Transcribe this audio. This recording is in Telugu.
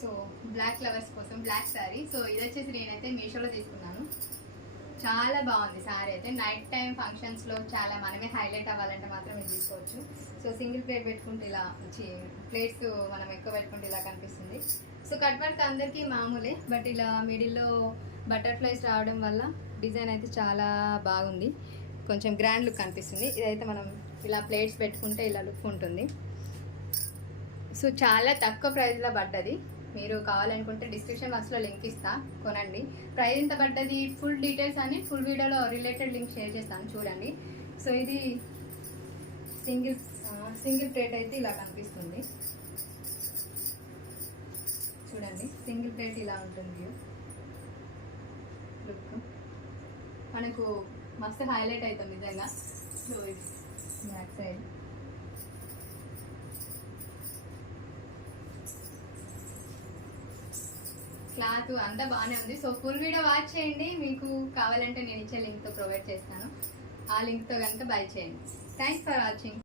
సో బ్లాక్ లవర్స్ కోసం బ్లాక్ శారీ. సో ఇది వచ్చేసి నేనైతే మీషోలో తీసుకున్నాను. చాలా బాగుంది శారీ అయితే. నైట్ టైం ఫంక్షన్స్లో చాలా మనమే హైలైట్ అవ్వాలంటే మాత్రం ఇది తీసుకోవచ్చు. సో సింగిల్ ప్లేట్ పెట్టుకుంటే ఇలా ప్లేట్స్ మనం ఎక్కువ పెట్టుకుంటే ఇలా కనిపిస్తుంది. సో కట్ వర్క్ అందరికీ మామూలే, బట్ ఇలా మిడిల్లో బటర్ఫ్లైస్ రావడం వల్ల డిజైన్ అయితే చాలా బాగుంది. కొంచెం గ్రాండ్ లుక్ కనిపిస్తుంది. ఇదైతే మనం ఇలా ప్లేట్స్ పెట్టుకుంటే ఇలా లుక్ ఉంటుంది. సో చాలా తక్కువ ప్రైస్లో పడ్డది. మీరు కావాలనుకుంటే డిస్క్రిప్షన్ బాక్స్లో లింక్ ఇస్తా, కొనండి. ప్రైస్ ఎంత పడ్డది, ఫుల్ డీటెయిల్స్ అని ఫుల్ వీడియోలో రిలేటెడ్ లింక్ షేర్ చేస్తాను, చూడండి. సో ఇది సింగిల్ ప్లేట్ అయితే ఇలా కనిపిస్తుంది. చూడండి, సింగిల్ ప్లేట్ ఇలా ఉంటుంది లుక్. మనకు మస్తు హైలైట్ అవుతుంది నిజంగా. సో ఇది బ్యాక్ సైడ్ క్లాత్ అంతా బాగానే ఉంది. సో ఫుల్ వీడియో వాచ్ చేయండి. మీకు కావాలంటే నేను ఇచ్చే లింక్తో ప్రొవైడ్ చేస్తాను. ఆ లింక్తో కనుక బై చేయండి. Thanks for watching.